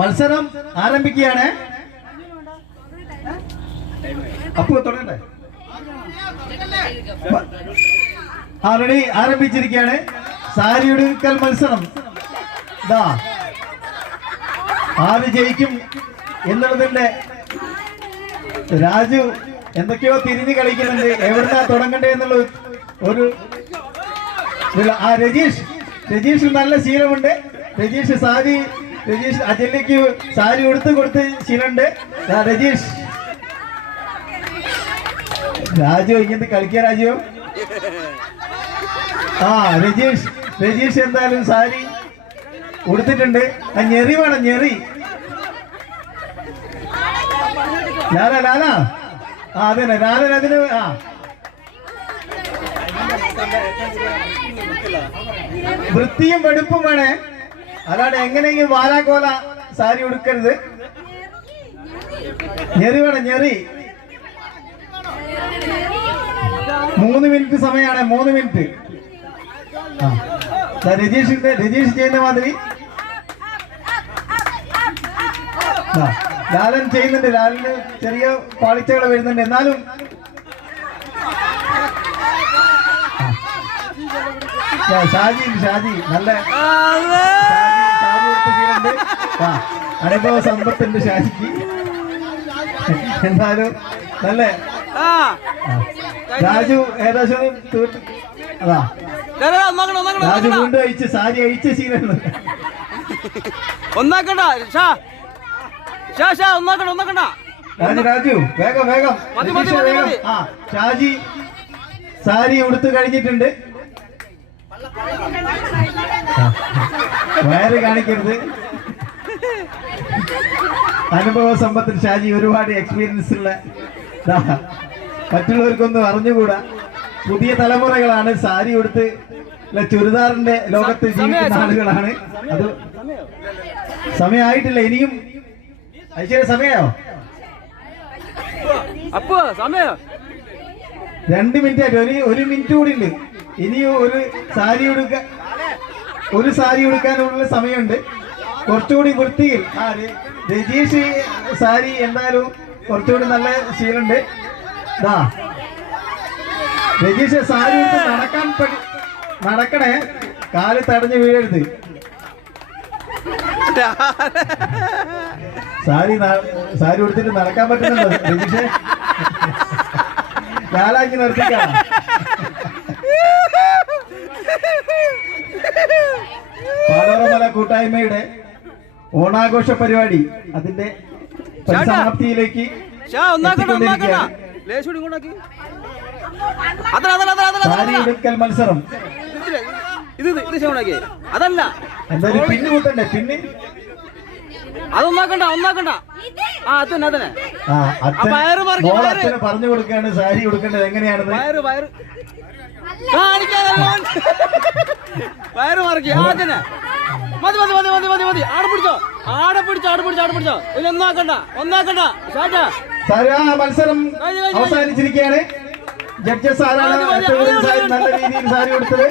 മത്സരം ആരംഭിക്കുകയാണ്. അപ്പു തുടങ്ങണ്ടേ? ആൾറെഡി ആരംഭിച്ചിരിക്കുകയാണ് സാരി ഉടുക്കൽ മത്സരം. ഇതാ ആര് ജയിക്കും എന്നുള്ളതിന്റെ രാജു എന്തൊക്കെയോ തിരിഞ്ഞു കളിക്കുന്നുണ്ട്. എവിടുന്നാ തുടങ്ങണ്ടേ എന്നുള്ള ഒരു രജീഷ് നല്ല ശീലമുണ്ട്. രജീഷ് അജലിക്ക് സാരി കൊടുത്ത് ശീലമുണ്ട്. രാജു ഇങ്ങനത്തെ കളിക്കുക രാജു. രജീഷ് എന്തായാലും സാരി ഉടുത്തിട്ടുണ്ട്. ഞെറി വേണം, ഞെറി. ലാല അതന്നെ ലാലൻ അതിന്. വൃത്തിയും വെടുപ്പും വേണേ, അല്ലാണ്ട് എങ്ങനെയെങ്കിലും വാലാക്കോല സാരി ഉടുക്കരുത്. ഞെറി വേണം, ഞെറി. 3 മിനിറ്റ് സമയമാണ്, 3 മിനിറ്റ്. രജീഷ് ചെയ്യുന്ന മാതിരി ലാലൻ ചെയ്യുന്നുണ്ട്. ലാലിന് ചെറിയ പാളിച്ചകൾ വരുന്നുണ്ട്. എന്നാലും ഷാജി നല്ല അനുഭവ സമ്പത്തുണ്ട് ഷാജിക്ക്. എന്തായാലും നല്ല രാജു ഏകദേശം അതാ രാജു വീണ്ടും സാരി അഴിച്ച ശീലമാണ്. രാജു വേഗം ഷാജി സാരി ഉടുത്ത് കഴിഞ്ഞിട്ടുണ്ട്. വയറ് കാണിക്കരുത്. അനുഭവ സമ്പത്തിൽ ഷാജി ഒരുപാട് എക്സ്പീരിയൻസ് ഉള്ള, മറ്റുള്ളവർക്കൊന്നും അറിഞ്ഞുകൂടാ. പുതിയ തലമുറകളാണ് സാരി ഉടുത്ത് ചുരിദാറിന്റെ ലോകത്ത് ജീവിക്കുന്ന ആളുകളാണ്. അത് സമയമായിട്ടില്ല, ഇനിയും ഐശ്വര്യ സമയോ 2 മിനിറ്റ് ആയിട്ട് 1 മിനിറ്റ് കൂടി ഉണ്ട്. ഇനിയും ഒരു സാരി ഉടുക്കാനുള്ള സമയമുണ്ട്. കുറച്ചുകൂടി വൃത്തിയിൽ രജീഷ് സാരി എന്തായാലും കുറച്ചുകൂടി നല്ല ശീലമുണ്ട്. രജീഷ് സാരി ഉടുത്ത് നടക്കണേ, കാല് തടഞ്ഞു വീഴരുത്. സാരി ഉടുത്തിട്ട് നടക്കാൻ പറ്റുന്നുണ്ടോ രജീഷ്? ലാലാക്കി നിർത്തിക്കാം. പാലോറമല കൂട്ടായ്മയുടെ ഓണാഘോഷ പരിപാടി അതിന്റെ പരിസമാപ്തിയിലേക്ക് സാരി ഉടുക്കൽ മത്സരം. അതല്ല എന്തായാലും പിന്ന് കൂട്ടണ്ടേ? പിന്നെ അതൊന്നാക്കണ്ട. അച്ഛന് പറഞ്ഞു കൊടുക്കാണ് സാരി ഉടുക്കേണ്ടത് എങ്ങനെയാണെന്ന്. വയറ് മറിക്ക് അതിനെ മതി. ആടെ പിടിച്ചോ. ഒന്നാക്കണ്ട. മത്സരം അവസാനിച്ചിരിക്കുകയാണ്. ജഡ്ജസ് ആരാണ് നല്ല രീതിയിൽ സാരി കൊടുത്തത്?